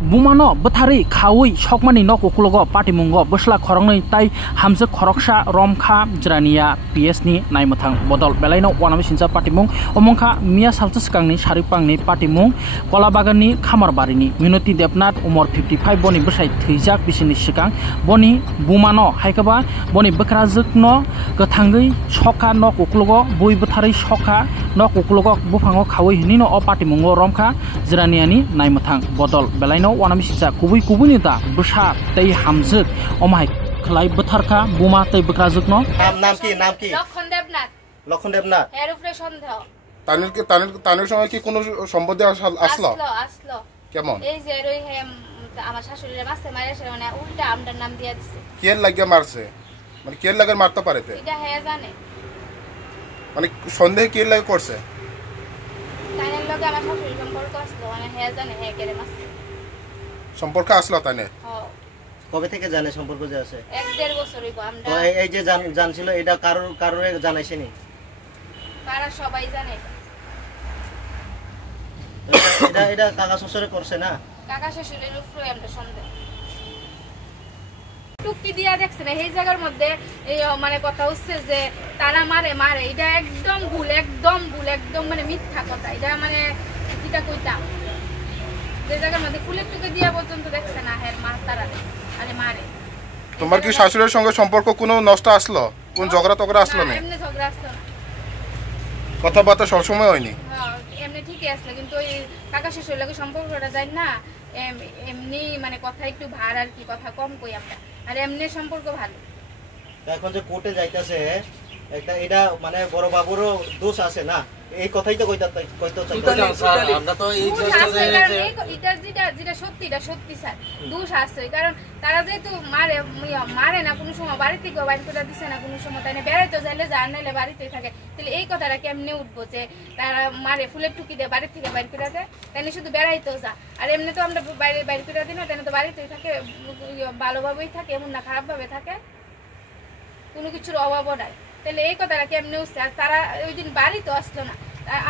बुमानो बथारि खावै सकमानि न कुकुलगो पाटिमुंगो बसला खरंनै ताई हामजे खरकसा रमखा जरानिया PS नि नायमथां बदल बेलाइनो वानामि सिनजा पाटिमुं अमंखा मिया सालथस सिगांनि सारिपांनि पाटिमुं कलाबागाननि खामारबारिनि मिनति देबनाथ उमर 55 बनि बसाय थैजाक बिसिनि सिगां बनि बुमानो हायखाबा बनि बक्राजकनो गथांगै सका न कुकुलगो बुइ बथारि सका न कुकुलगो बुफांगो खावै हिनिनो अ पाटिमुंगो रमखा जरानियानि नायमथां बदल बेलाइनो वानामि सिनजा कुबुनि दा बसा तै हामजक अमाय खलाय बथारखा बुमा तै बक्राजकनो नाम की লক্ষণ দেবনাথ এর উপরে সন্দেহ তানের সময় কি কোনো সম্বন্ধে আসলো কেমন এই যে রই হে আমার শাশুড়ির মাসে মারে সে মানে উল্টা আমটার নাম দিয়া দিছে কে লাগিয়ে মারছে মানে কে লাগে মারতে পারেতে এটা হে জানে মানে সন্দেহ কে লাগে করছে তানের লগে আমার শাশুড়ির সম্পর্ক আসলো মানে হে জানে হে কেরে মারছে সম্পর্ক আসলো তানে হ্যাঁ কবে থেকে জানে সম্পর্ক যে আছে 1.5 বছর হইবো আমরা তো এই যে জানছিল এটা কারোর জানাইছেনি তারা সবাই জানে এটা কাকা শ্বশুরে করছে না কাকা শ্বশুরের উপরে আমরা সন্দেহ টুকি দিয়া দেখছেন এই জায়গার মধ্যে এই মানে কথা হচ্ছে যে তারা মারে এটা একদম ভুল একদম মানে মিথ্যা কথা এটা মানে কিটা কইতাম যে জায়গার মধ্যে ফুলের টুকে দিয়া পর্যন্ত দেখছেন না হের মা তারা আরে মারে তোমার কি শাশুড়ির সঙ্গে সম্পর্ক কোনো নষ্ট আসলো কোন ঝগড়া আসলো না এমনি ঝগড়া আসলো না কথাবার্তা সব সময় হয়নি হ্যাঁ এমনি ঠিকই আসলো কিন্তু ওই কাকা শ্বশুর লাগে সম্পর্কটা যায় না এমনি মানে কথা একটু ভার আর কি কথা কম কই আমরা আর এমনি সম্পর্ক ভালো এখন যে কোর্টে যাইতাছে এটা মানে বড় বাবুরও দোষ আছে না এই কথাই তো কইতে চাই আমরা তো এই যেটা সত্যি স্যার দোষ আছে কারণ তারা যেহেতু মারে না কোনো সময় বাড়ি থেকে বাইর করে দিছে না কোনো সময় তাই না বেড়াইতে যাইলে যার নাইলে বাড়িতেই থাকে তাহলে এই কথাটা কেমনে উঠবো যে তারা মারে ফুলের টুকি দিয়ে বাড়ি থেকে বাইর করে দেয় তাহলে শুধু বেড়াইতেও যা আর এমনি তো আমরা বাইর করে দিই না তাই তো বাড়িতেই থাকে ভালোভাবেই থাকে এমন না খারাপভাবে থাকে কোনো কিছুর অভাবও নাই তাহলে এই কথাটা কেমনে উঠছে আর তারা ওই দিন বাড়িতে আসলো না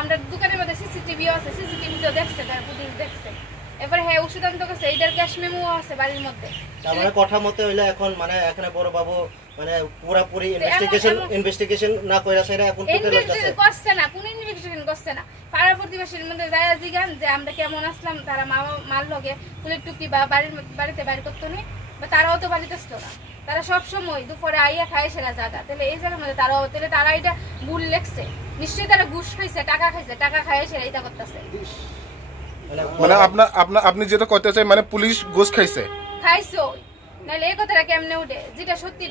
আমরা দোকানের মধ্যে সিসিটিভিও আছে সিসিটিভিতেও দেখছে তারা ফুটেজ দেখছে এবার হ্যাঁ ওষুধ আনতে গেছে এইটার ক্যাশ মেমো আছে বাড়ির মধ্যে তারপরে কথা মতে হইলে এখন মানে এখানে বড় বাবু মানে পুরোপুরি ইনভেস্টিগেশন না কইরা সেটা এখন করছে না কোন ইনভেস্টিগেশন করছে না পাড়া প্রতিবেশীর মধ্যে যায় জিগান যে আমরা কেমন আসলাম তারা মাল লগে ফুলের টুকি বা বাড়িতে বাইর করতো না বা তারাও তো বাড়িতে আসতো না তারা সব সময় দুপুরে আইয়া খায় সেরা জায়গা তাহলে এই জায়গার মধ্যে তারা এটা ভুল লেখছে নিশ্চয়ই তারা ঘুষ খাইছে টাকা খায় সেরা এটা করতেছে মানে আপনি যেটা কইতে চাই মানে পুলিশ ঘুষ খাইছে নাহলে এই কথাটা কেমনে উঠে যেটা সত্যি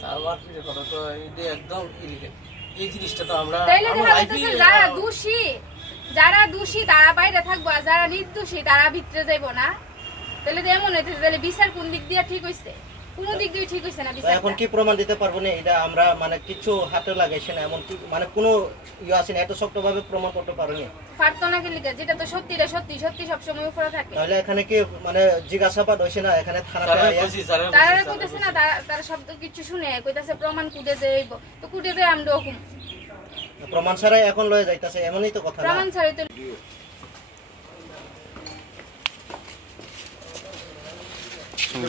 সারবার কি কথা তো এই একদম ইলিগাল এই জিনিসটা তো আমরা যারা দোষী তারা বাইরে থাকবো আর যারা নির্দোষী তারা ভিতরে যাইবো না তাহলে তো এমন হইতেছে তাহলে বিচার কোন দিক দিয়ে ঠিক হইছে কোন দিক দিয়ে ঠিক হইছে না বিচার এখন কি প্রমাণ দিতে পারবো না এটা আমরা মানে কিছু হাতে লাগাইছে না এমন মানে কোনো আছে না এত শক্তভাবে প্রমাণ করতে পারোনি পারতো না কি লিখা যেটা তো সত্যি সব সময় উপরে থাকে তাহলে এখানে কি মানে জিজ্ঞাসাবাদ হইছে না এখানে থানাতে তারা কইতাছে না তারা শব্দ কিছু শুনে কইতাছে প্রমাণ কুদে যাইব তো কুদে যাই আমরা হুকুম প্রমাণ ছাড়াই এখন লয়ে যাইতাছে এমনই তো কথা প্রমাণ ছাড়াই তো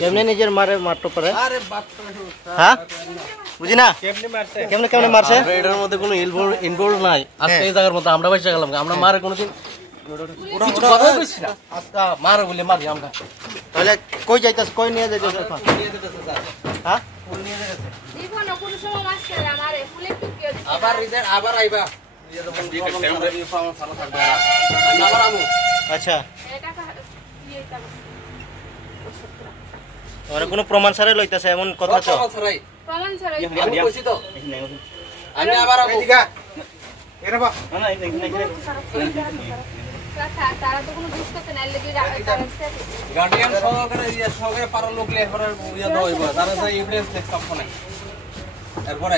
কেমনে নিজের মারতে পারে আরে বাপ হ্যাঁ বুঝি না কেমনে মারছে এটার মধ্যে কোনো ইনভলভ নাই আজকে এই জায়গার মধ্যে আমরা বসে গেলাম আমরা মারে কোনোদিন কিছু কথা কইছি না আজকে মারে বলে মারি আমরা তাহলে কই যাইতাছ কই নিয়ে যাইতাছ নিয়ে যেতেছে স্যার হ্যাঁ ফুল নিয়ে যেতেছে জীবন কোন সময় মারছে আমারে ফুলে টুকিও দিছে আবার আইবা এই যে বন্ধু ক্যামেরা দিয়ে ফাউন সালা থাকবে আমি আবার আমু আচ্ছা এটা ইয়েটা ওরে কোনো প্রমাণ ছাড়াই লইতাছে এমন কথা তো প্রমাণ ছাড়াই আমি কইছি তো আমি আবার আমু এদিকে এরা বা না তারা তো কোনো দোষ করছে না লাগি গার্ডিয়ান সহকারে পারো লোক লে এরপরে ইয়া দইব তারা যে এভিডেন্স দেখ সব ফোনে এরপরে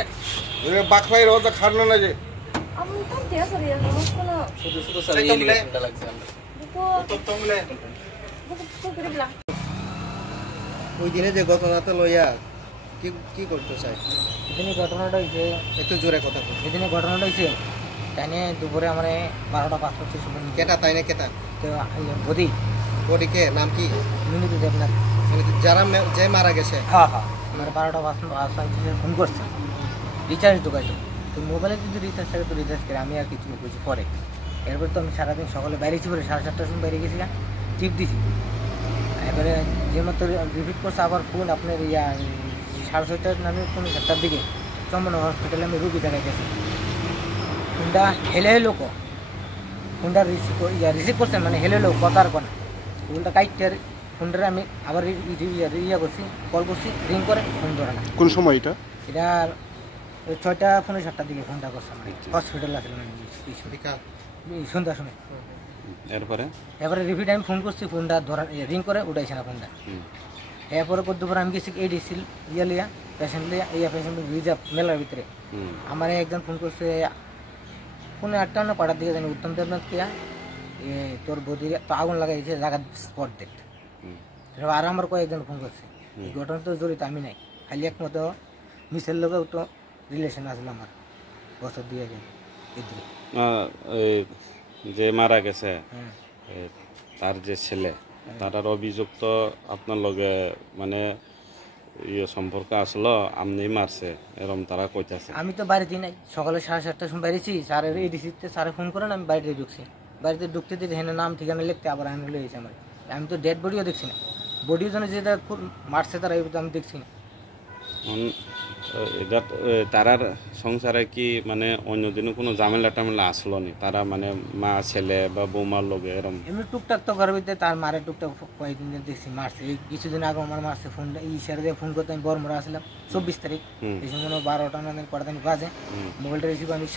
ওই বাকলাই রোজ খাড়না না যে আমি তো দেয়া সরি কোনো শুধু স্যার এই লিগেশনটা লাগছে আমরা তো তোমলে করে বলা ওই দিনে যে ঘটনাটা লইয়া কি করতে চাই এদিনে ঘটনাটা হয়েছে একটু জোরে কথা বল এদিনে ঘটনাটা হয়েছে তাই দুপুরে আমার 12টা 5:25 কেটা তাই না কেটা বদি বডিকে নাম কি? মিনিট দেবনাথ। মানে যারা যে মারা গেছে? হ্যাঁ হ্যাঁ, আমার 12টা ফোন করছে রিচার্জ ঢুকাইতো। তো মোবাইলে যদি রিচার্জ থাকে তো রিচার্জ করে, আমি আর কিছু বুঝি পরে। এরপর তো আমি সারাদিন সকালে বাইরেছি বলে 7:30টার সময় বাইরে গেছিলাম, টিপ দিছি। এবারে যে মতো রিপিট করছে আবার ফোন আপনার 6:30টার নামে ফোন 7টার দিকে চন্দন হসপিটালে আমি রুগী দেখাই গেছি। ফোনটা হেলে হেলো ফোনটা রিসিভ করছে, মানে হেলে হেলো কথার কোনা ফোনটা কাইটার ফোনটা আমি আবার করছি, কল করছি, রিং করে ফোন ধরে না। কোন সময় এটা? এটা 6টা ফোনে 7টার দিকে ফোনটা করছে। হসপিটাল আসলাম সন্ধ্যার সময়। এরপরে রিপিট আমি ফোন করছি, ফোনটা ধরা রিং করে উঠাইছে না ফোনটা। এরপরে করতে পরে আমি গেছি এডিসিল লিয়া পেশেন্ট লিয়া পেশেন্ট রিজার্ভ মেলার ভিতরে। আমার একজন ফোন করছে ফোনে 8টা না 5টার দিকে জানি, উত্তম দেবনাথ কিয়া তোর বদি তো আগুন লাগাইছে জায়গা স্পট ডেট। আর আমার কয়েকজন ফোন করছে, এই ঘটনা তো জড়িত আমি নাই, খালি একমাত্র মিসের লোকেও তো রিলেশন আসলো আমার বছর 2 আগে। যে মারা গেছে তার যে ছেলে, তার অভিযোগ তো আপনার লগে মানে সম্পর্ক আসলো আপনি মারছে এরকম তারা কইতাছে। আমি তো বাড়িতে নাই, সকালে 7:30টার সময় বেরিয়েছি, স্যারের এডিসিতে স্যারে ফোন করেন, আমি বাড়িতে ঢুকছি। বাড়িতে ঢুকতে দিতে হেনে নাম ঠিকানা লিখতে আবার আইন হয়েছে আমার। আমি তো ডেড বডিও দেখছি না, বডিও যেন যেটা মারছে তারা আমি দেখছি না। এটা তারার সংসারে কি মানে অন্যদিনও কোনো ঝামেলা টামেলা আসলো নি? তারা মানে মা ছেলে বা বৌমার লোকে এরকম এমনি টুকটাক তো ঘরের ভিতরে তার মারে টুকটাক কয়েকদিন দেখছি মারছে। এই কিছুদিন আগে আমার মারছে, ফোনটা ইশারা দিয়ে ফোন করতে আমি বরমরা আসলাম 24 তারিখ, এই সময় 12টা না 4টা বাজে। মোবাইলটা রিসিভ আমি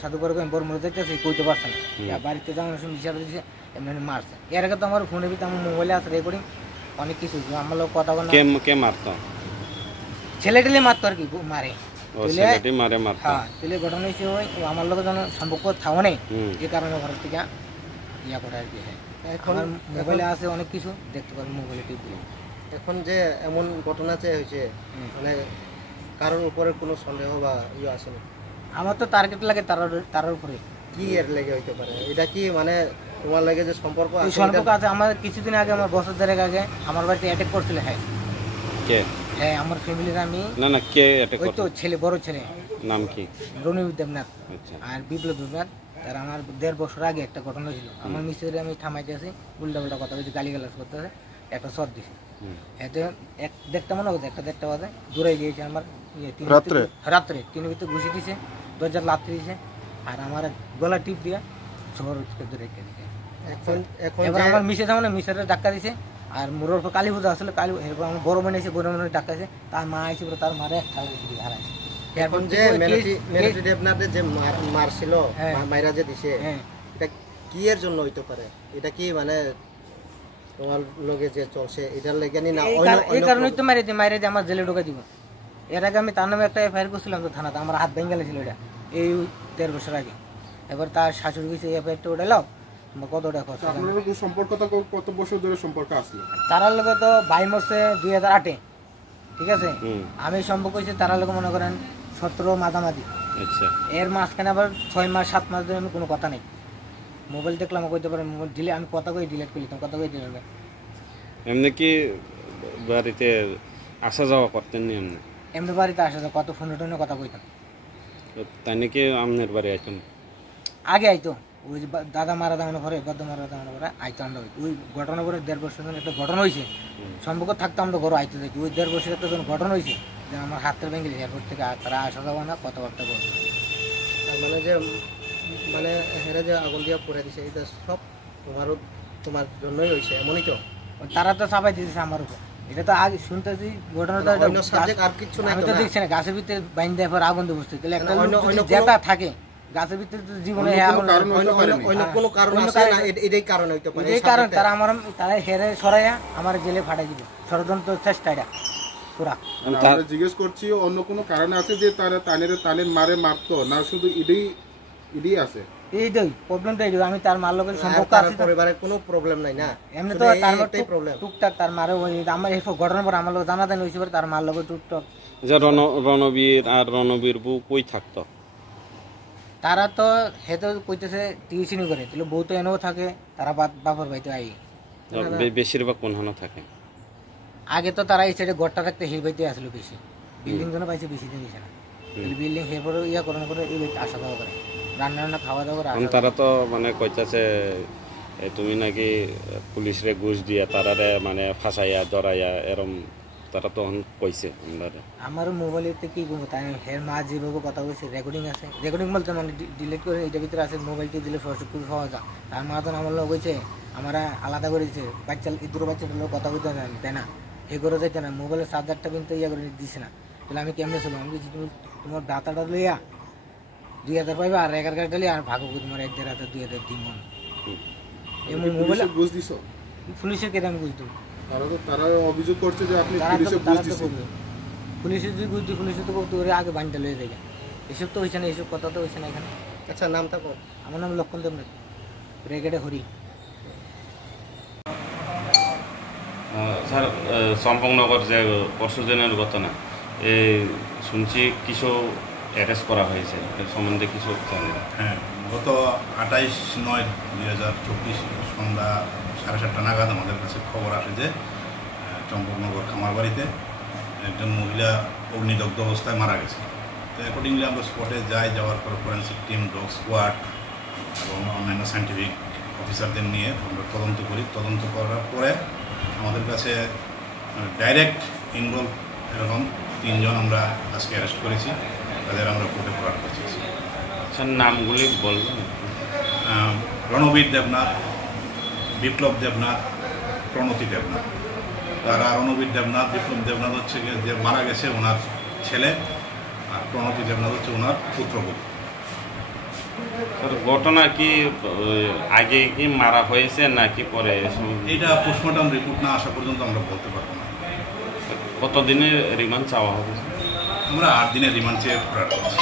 সাধু করে আমি বরমরা দেখতেছি, কইতে পারছে না, বাড়িতে যাওয়ার সময় ইশারা দিয়েছে এমনি মারছে। এর আগে তো আমার ফোনের ভিতরে আমার মোবাইলে আছে রেকর্ডিং অনেক কিছু, আমার লোক কথা বলা কে মারতো, ছেলেটেলে মারতো আর কি, মারে মারতো। হ্যাঁ, তাহলে ঘটনা হয়েছে ওই আমার লোক যেন সম্পর্ক থাও নেই, যে কারণে ঘরের থেকে ইয়া করে আর কি। এখন মোবাইলে আছে অনেক কিছু দেখতে পারবো, মোবাইলে টিপি। এখন যে এমন ঘটনা যে হয়েছে, মানে কারোর উপরে কোনো সন্দেহ বা ইয়ে আসে না? আমার তো টার্গেট লাগে তার উপরে। কি এর লেগে হইতে পারে? এটা কি মানে তোমার লাগে যে সম্পর্ক আছে? আমার কিছুদিন আগে, আমার বছর 2 আগে আমার বাড়িতে অ্যাটাক করছিল। হ্যাঁ, আমার ফ্যামিলির আমি না কে অ্যাটাক ওই তো ছেলে, বড় ছেলে, নাম কি? রণবীর দেবনাথ আর বিপ্লব দেবনাথ। তার আমার 1.5 বছর আগে একটা ঘটনা হয়েছিল। আমার মিস্ত্রি আমি থামাইতে আছি, উল্টা কথা বলছি, গালিগালাজ করতেছে, একটা শট দিছি। এতে 1-1.5টা মনে হচ্ছে, 1-1.5টা বাজে দূরাই গিয়েছে আমার রাত্রে 3 ভিতরে ঘুষি দিছে, দরজার লাথি দিছে, আর আমার গলা টিপ দিয়ে শহর দূরে রেখে দিছে। এবার আমার মিসে যেমন মিসের ধাক্কা দিছে, আর মোড়ের উপর কালী পূজা আসলে কালী, এরপর আমার বড় বোন এসে বড় বোনের ডাক্তারছে, তার মা এসে তার মারে হারাইছে। এখন যে মেলতি দেবনাথের যে মারছিল, মাইরা যে দিছে, এটা কি এর জন্য হইতে পারে? এটা কি মানে তোমার লগে যে চলছে এটার লেগে না? এই কারণেই তো মাইরে দিয়ে আমার জেলে ঢোকা দিব। এর আগে আমি তার নামে একটা এফআইআর করছিলাম তো থানাতে, আমার হাত ভেঙে গেছিল এটা এই 13 বছর আগে। এবার তার শাশুড়ি গেছে এফআইআরটা উঠাইলাম, কতটা খরচ। সম্পর্কটা কত বছর ধরে সম্পর্ক আসলো? তারার লগে তো ভাই মরছে 2008-এ, ঠিক আছে। আমি সম্পর্ক হয়েছে তারার লগে মনে করেন 17 মাঝামাঝি। এর মাঝখানে আবার 6 মাস 7 মাস ধরে আমি কোনো কথা নেই। মোবাইল দেখলাম কইতে পারেন, মোবাইল ডিলে আমি কথা কই ডিলিট করে দিতাম, কথা কই ডিলিট। এমনি কি বাড়িতে আসা যাওয়া করতেন? এমনি বাড়িতে আসা যাওয়া, কত ফোনে টোনে কথা কইতাম। তাই নাকি আপনার বাড়ি আইতেন? আগে আইতো, ওই যে দাদা মারা দামানো পরে, গদ্দ মারা দামানো পরে আইতো আমরা। ওই ঘটনা করে 1.5 বছর ধরে একটা ঘটনা হয়েছে, সম্পর্ক থাকতো আমরা ঘরে আইতে দেখি। ওই 1.5 বছর একটা ঘটনা হয়েছে যে আমার হাতের ভেঙে গেছে, এরপর থেকে তারা আসা যাওয়া না, কথাবার্তা বলতো। মানে যে মানে হেরে যে আগুন দিয়া পড়ে দিছে, এটা সব তোমার জন্যই হয়েছে, এমনই তো? তারা তো চাপাই দিয়েছে আমার উপর। এটা তো আগে শুনতেছি ঘটনাটা, আর কিছু নাই, আমি তো দেখছি না। গাছের ভিতরে বাইন দেওয়ার পর আগুন দিয়ে বসতে, তাহলে একটা জেতা থাকে গাছের ভিতরে তো জীবনে কোনো কারণ আছে না? এটাই কারণ হইতে পারে। এই কারণ তারা হেরে সরাইয়া আমার জেলে ফাটাই দিবে, ষড়যন্ত্র চেষ্টা এটা পুরা। আমরা জিজ্ঞেস করছি অন্য কোনো কারণ আছে যে তারা তানের মারে মারতো না, শুধু ইডি আছে? এইটাই প্রবলেমটা, এইটাই। আমি তার মার লোকের সম্পর্ক আছে, পরিবারে কোনো প্রবলেম নাই না, এমনি তো তার মধ্যেই প্রবলেম টুকটাক তার মারে। ওই আমার এই ঘটনার পর আমার লোক জানা দেন হয়েছে, তার মার লোকের টুকটাক। যে রণবীর আর রণবীর বউ কই থাকতো? তারা তো হেতো কইতেছে টিউশনি করে, তাহলে বউ তো এনেও থাকে, তারা বাপর বাড়িতে আই। বেশিরভাগ কোনখানে থাকে? আগে তো তারা এই সাইডে গড়টা থাকতে সেই বাইতে আসলো বেশি, বিল্ডিং জন্য পাইছে বেশি দিন না, বিল্ডিং এরপরে ইয়া করানো করে এই বাইতে আসা যাওয়া করে, রান্না খাওয়া দাওয়া করে। তারা তো মানে কইতাছে তুমি নাকি পুলিশরে ঘুষ দিয়া তারারে মানে ফাঁসাইয়া ধরাইয়া এরম, তারা তখন কইছে। আমার মোবাইলেতে কি করবো তাই হের মা যেভাবে কথা বলছে রেকর্ডিং আছে, রেকর্ডিং বলতে মানে ডিলিট করে এটার ভিতরে আছে, মোবাইলটি দিলে সরাসরি খুবই পাওয়া যায়। তার মা তো আমার লোক হয়েছে আমরা আলাদা করেছে, বাচ্চা ইঁদুর বাচ্চাটার লোক কথা বলতে তাই না, হে করে যাইতে না, মোবাইলের চার্জারটা কিন্তু ইয়া করে দিচ্ছে না। তাহলে আমি কেমনে চলো, আমি বলছি তুমি তোমার দাতাটা লইয়া 2000 পাইবা আর 11,000 লিয়া আর ভাগো তোমার 1,500 2,000 দিন মন এমন মোবাইল বুঝ দিছ। পুলিশের কেন আমি বুঝ দেব, তারা অভিযোগ করছে যে আপনি পুলিশে বুঝ দিছেন। পুলিশের যদি বুঝ দিই পুলিশে তো বলতে করে আগে বানটা লয়ে যায়, এসব তো হইছে না, এসব কথা তো হইছে না এখানে। আচ্ছা নামটা বল। আমার নাম লক্ষণ দেবনাথ, ব্রিগেডে হরি। স্যার চম্পকনগর যে পরশুদিনের ঘটনা, এই শুনছি কিছু অ্যারেস্ট করা হয়েছে, এর সম্বন্ধে কিছু জানেন? হ্যাঁ, গত 28/9/2024 সন্ধ্যা 7:30 নাগাদ আমাদের কাছে খবর আসে যে চম্পকনগর খামারবাড়িতে একজন মহিলা অগ্নিদগ্ধ অবস্থায় মারা গেছে। তো অ্যাকর্ডিংলি আমরা স্পটে যাওয়ার পর ফরেন্সিক টিম, ডগ স্কোয়াড এবং অন্যান্য সায়েন্টিফিক অফিসারদের নিয়ে আমরা তদন্ত করি। তদন্ত করার পরে আমাদের কাছে ডাইরেক্ট ইনভলভ এরকম 3 জন আমরা আজকে অ্যারেস্ট করেছি, তাদের আমরা কোর্টে ফরওয়ার্ড করছি। স্যার নামগুলি বলবেন? রণবীর দেবনাথ, বিপ্লব দেবনাথ, প্রণতি দেবনাথ। তারা রণবীর দেবনাথ, বিপ্লব দেবনাথ হচ্ছে যে মারা গেছে ওনার ছেলে, আর প্রণতি দেবনাথ হচ্ছে ওনার পুত্রবধূ। ঘটনা কি আগে কি মারা হয়েছে নাকি পরে? এটা পোস্টমর্টম রিপোর্ট না আসা পর্যন্ত আমরা বলতে পারবো না। কতদিনের রিমান্ড চাওয়া হবে? আমরা 8 দিনের রিমান্ড চেয়ে ফরওয়ার্ড করছি।